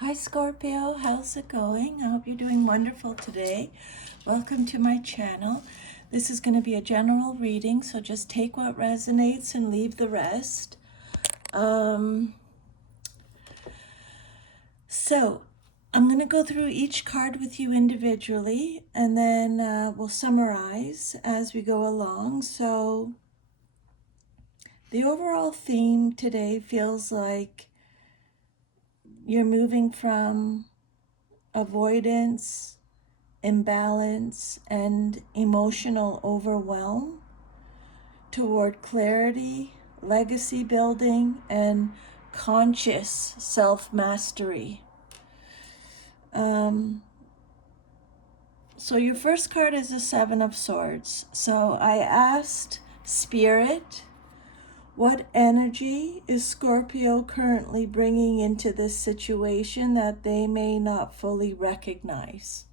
Hi Scorpio, how's it going? I hope you're doing wonderful today. Welcome to my channel. This is going to be a general reading, so just take what resonates and leave the rest. So I'm going to go through each card with you individually, and then we'll summarize as we go along. So the overall theme today feels like you're moving from avoidance, imbalance, and emotional overwhelm toward clarity, legacy building, and conscious self-mastery. So your first card is the Seven of Swords. So I asked Spirit, what energy is Scorpio currently bringing into this situation that they may not fully recognize?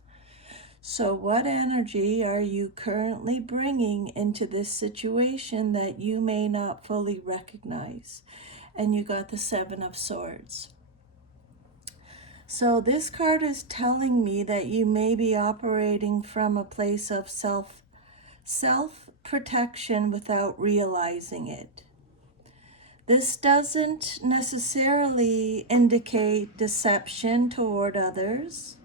So what energy are you currently bringing into this situation that you may not fully recognize? And you got the Seven of Swords. So this card is telling me that you may be operating from a place of self-protection without realizing it. This doesn't necessarily indicate deception toward others.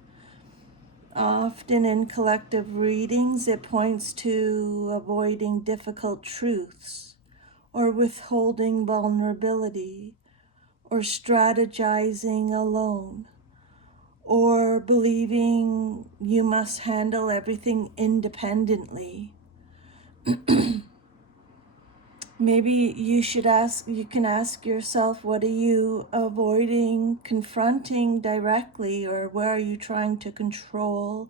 Often in collective readings, it points to avoiding difficult truths, or withholding vulnerability, or strategizing alone, or believing you must handle everything independently. Maybe you can ask yourself, what are you avoiding confronting directly, or where are you trying to control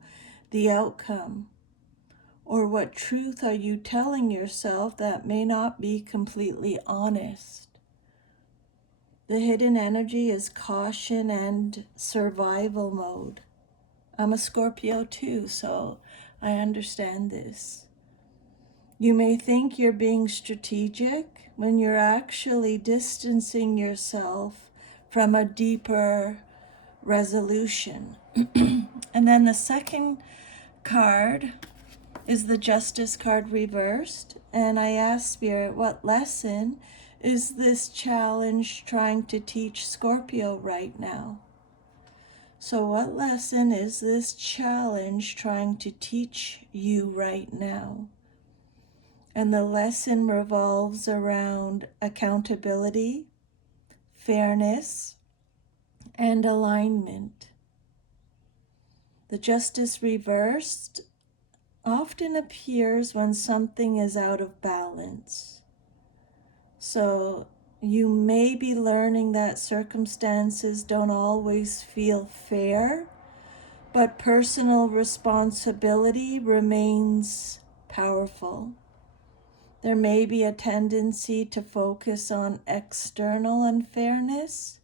the outcome? Or what truth are you telling yourself that may not be completely honest? The hidden energy is caution and survival mode. I'm a Scorpio too, so I understand this. You may think you're being strategic when you're actually distancing yourself from a deeper resolution. And then the second card is the Justice card reversed. And I asked Spirit, what lesson is this challenge trying to teach Scorpio right now? So what lesson is this challenge trying to teach you right now? And the lesson revolves around accountability, fairness, and alignment. The Justice reversed often appears when something is out of balance. So you may be learning that circumstances don't always feel fair, but personal responsibility remains powerful. There may be a tendency to focus on external unfairness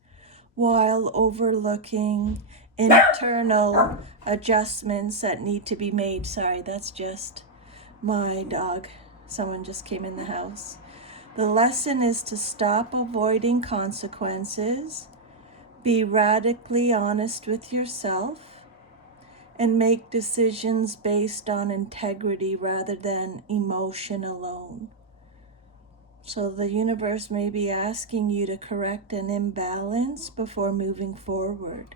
while overlooking internal adjustments that need to be made. Sorry, that's just my dog. Someone just came in the house. The lesson is to stop avoiding consequences, be radically honest with yourself, and make decisions based on integrity rather than emotion alone. So the universe may be asking you to correct an imbalance before moving forward.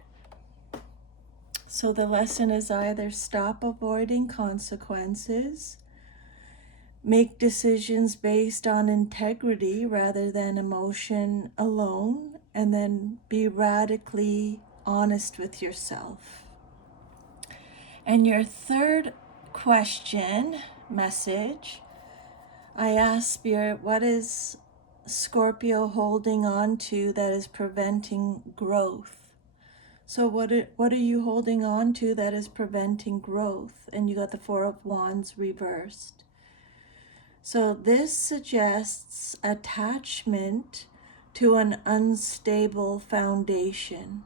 So the lesson is either stop avoiding consequences, make decisions based on integrity rather than emotion alone, and then be radically honest with yourself. And your third message, I asked Spirit, what is Scorpio holding on to that is preventing growth? So what are you holding on to that is preventing growth? And you got the Four of Wands reversed. So this suggests attachment to an unstable foundation.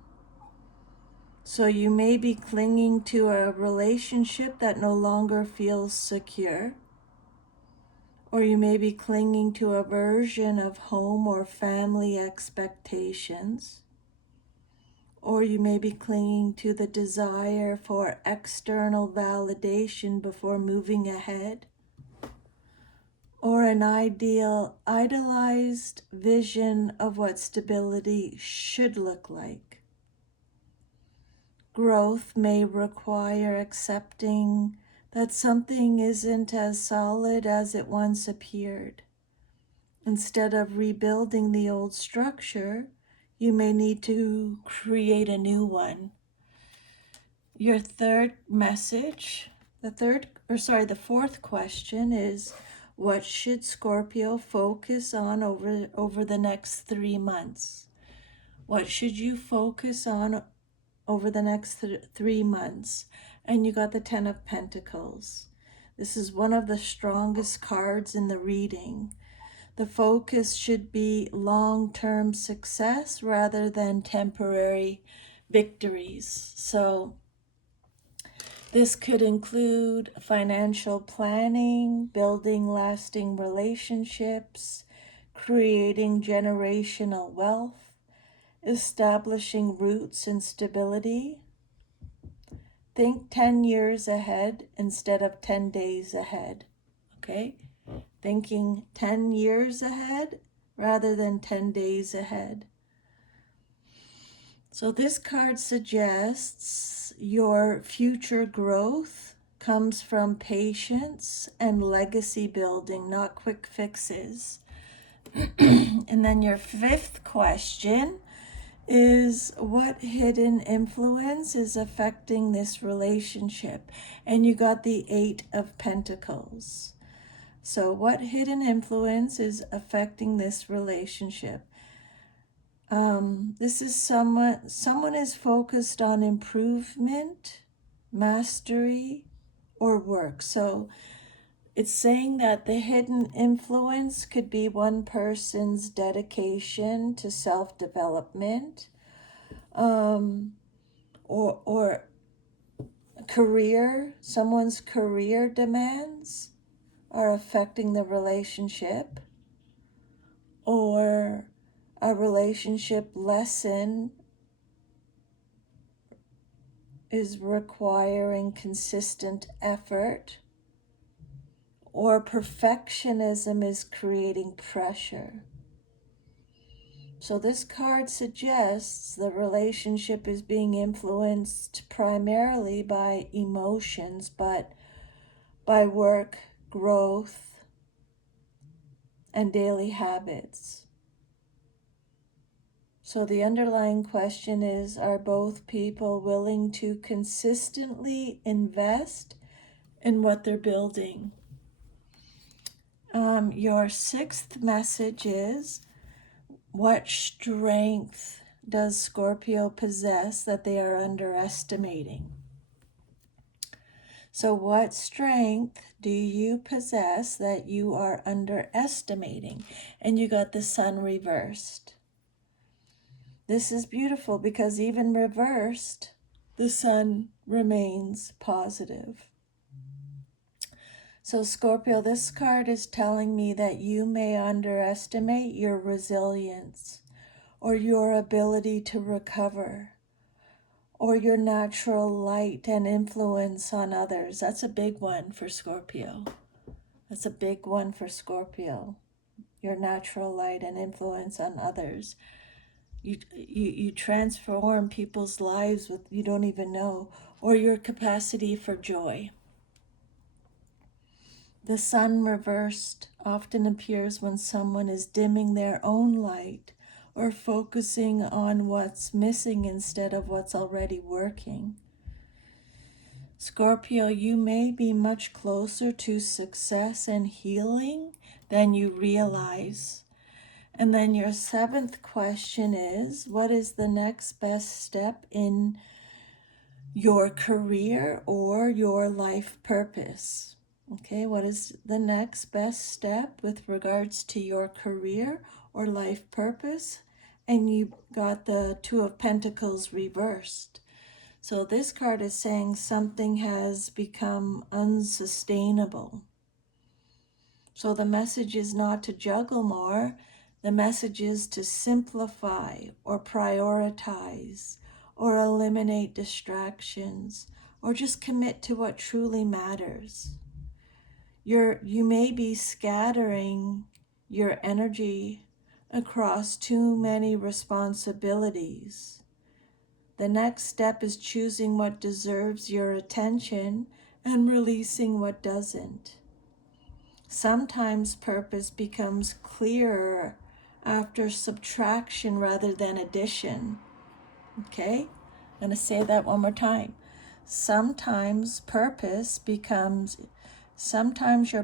So you may be clinging to a relationship that no longer feels secure, or you may be clinging to a version of home or family expectations, or or you may be clinging to the desire for external validation before moving ahead, or an idealized vision of what stability should look like. Growth may require accepting that something isn't as solid as it once appeared. Instead of rebuilding the old structure, you may need to create a new one. Your third message, the fourth question is, what should Scorpio focus on over the next 3 months? What should you focus on over the next 3 months? And you got the Ten of Pentacles. This is one of the strongest cards in the reading. The focus should be long-term success rather than temporary victories. So this could include financial planning, building lasting relationships, creating generational wealth, establishing roots and stability. Think 10 years ahead instead of 10 days ahead, okay? Thinking 10 years ahead rather than 10 days ahead. So this card suggests your future growth comes from patience and legacy building, not quick fixes. And then your fifth question is, what hidden influence is affecting this relationship? And you got the Eight of Pentacles. So what hidden influence is affecting this relationship? This is someone is focused on improvement, mastery, or work. So it's saying that the hidden influence could be one person's dedication to self-development, or career. Someone's career demands are affecting the relationship, or a relationship lesson is requiring consistent effort, or perfectionism is creating pressure. So this card suggests the relationship is being influenced primarily by emotions, but by work, growth, and daily habits. So the underlying question is, are both people willing to consistently invest in what they're building? Your sixth message is, what strength does Scorpio possess that they are underestimating? So what strength do you possess that you are underestimating? And you got the Sun reversed. This is beautiful because even reversed, the Sun remains positive. So Scorpio, this card is telling me that you may underestimate your resilience, or your ability to recover, or your natural light and influence on others. That's a big one for Scorpio. That's a big one for Scorpio. Your natural light and influence on others. You transform people's lives with you don't even know, or your capacity for joy. The Sun reversed often appears when someone is dimming their own light or focusing on what's missing instead of what's already working. Scorpio, you may be much closer to success and healing than you realize. And then your seventh question is, what is the next best step in your career or your life purpose? Okay, what is the next best step with regards to your career or life purpose? And you got the Two of Pentacles reversed. So this card is saying something has become unsustainable. So the message is not to juggle more. The message is to simplify or prioritize or eliminate distractions, or just commit to what truly matters. You may be scattering your energy across too many responsibilities. The next step is choosing what deserves your attention and releasing what doesn't. Sometimes purpose becomes clearer after subtraction rather than addition. Okay? I'm going to say that one more time. Sometimes your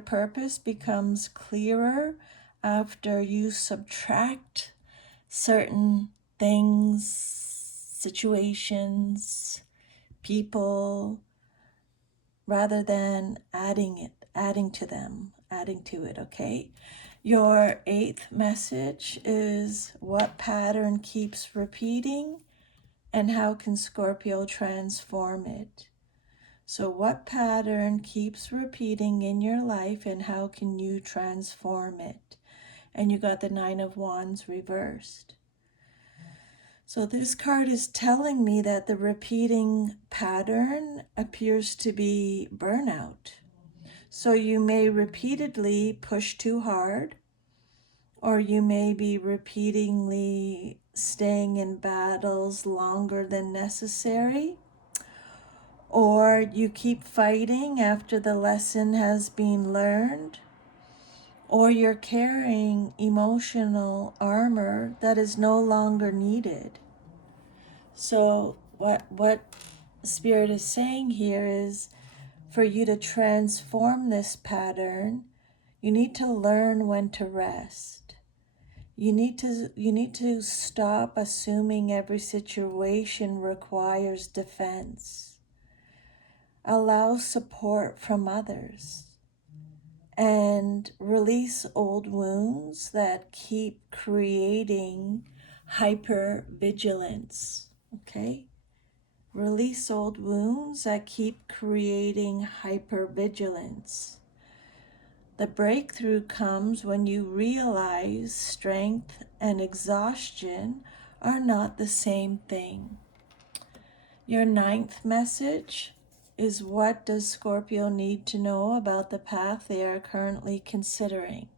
purpose becomes clearer after you subtract certain things, situations, people, rather than adding to it, okay? Your 8th message is what pattern keeps repeating and how can Scorpio transform it? So what pattern keeps repeating in your life and how can you transform it? And you got the 9 of Wands reversed. So this card is telling me that the repeating pattern appears to be burnout. So you may repeatedly push too hard, or you may be repeatedly staying in battles longer than necessary, or you keep fighting after the lesson has been learned, or you're carrying emotional armor that is no longer needed. So what Spirit is saying here is for you to transform this pattern, you need to learn when to rest. You need to stop assuming every situation requires defense. Allow support from others and release old wounds that keep creating hypervigilance. Okay? Release old wounds that keep creating hypervigilance. The breakthrough comes when you realize strength and exhaustion are not the same thing. Your 9th message is what does Scorpio need to know about the path they are currently considering?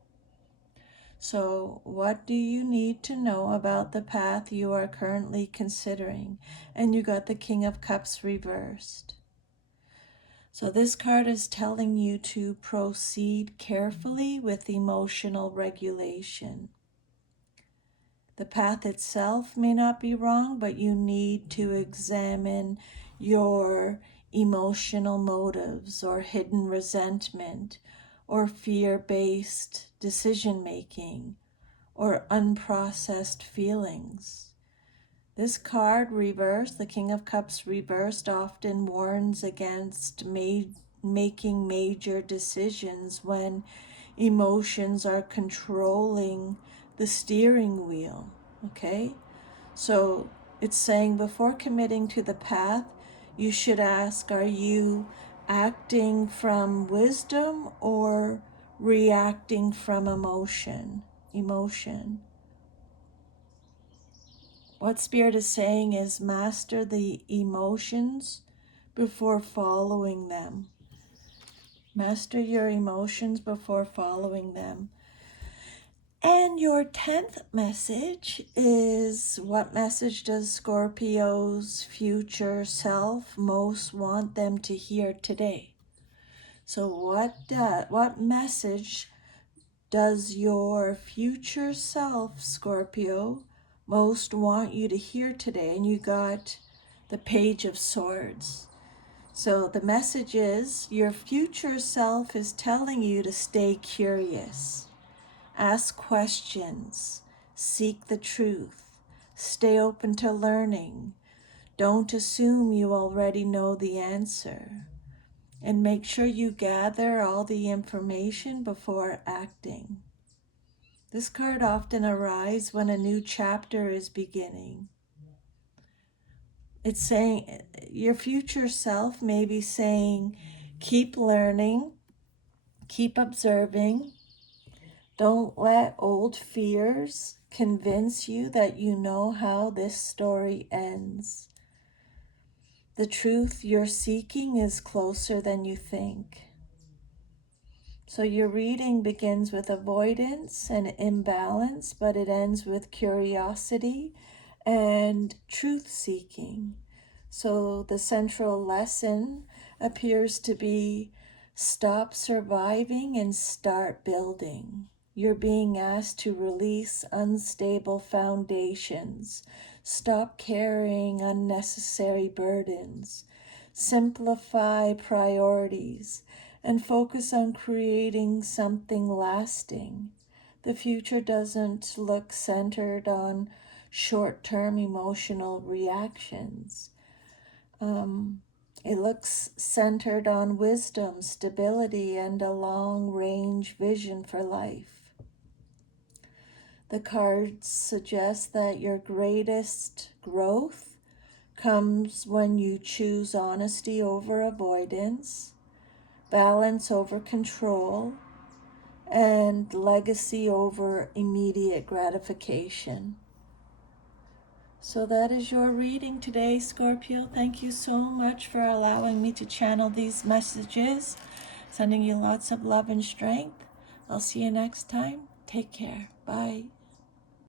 So, what do you need to know about the path you are currently considering? And you got the King of Cups reversed. So this card is telling you to proceed carefully with emotional regulation. The path itself may not be wrong, but you need to examine your emotional motives or hidden resentment or fear-based decision-making or unprocessed feelings. This card reversed, the King of Cups reversed, often warns against making major decisions when emotions are controlling the steering wheel, okay? So it's saying before committing to the path, you should ask, are you acting from wisdom or reacting from emotion? What Spirit is saying is master the emotions before following them. Master your emotions before following them. And your 10th message is what message does Scorpio's future self most want them to hear today? So what message does your future self, Scorpio, most want you to hear today? And you got the Page of Swords. So the message is your future self is telling you to stay curious, ask questions, seek the truth, stay open to learning. Don't assume you already know the answer. And make sure you gather all the information before acting. This card often arises when a new chapter is beginning. It's saying, your future self may be saying, keep learning, keep observing. Don't let old fears convince you that you know how this story ends. The truth you're seeking is closer than you think. So your reading begins with avoidance and imbalance, but it ends with curiosity and truth seeking. So the central lesson appears to be stop surviving and start building. You're being asked to release unstable foundations, stop carrying unnecessary burdens, simplify priorities, and focus on creating something lasting. The future doesn't look centered on short-term emotional reactions. It looks centered on wisdom, stability, and a long-range vision for life. The cards suggest that your greatest growth comes when you choose honesty over avoidance, balance over control, and legacy over immediate gratification. So that is your reading today, Scorpio. Thank you so much for allowing me to channel these messages. Sending you lots of love and strength. I'll see you next time. Take care. Bye.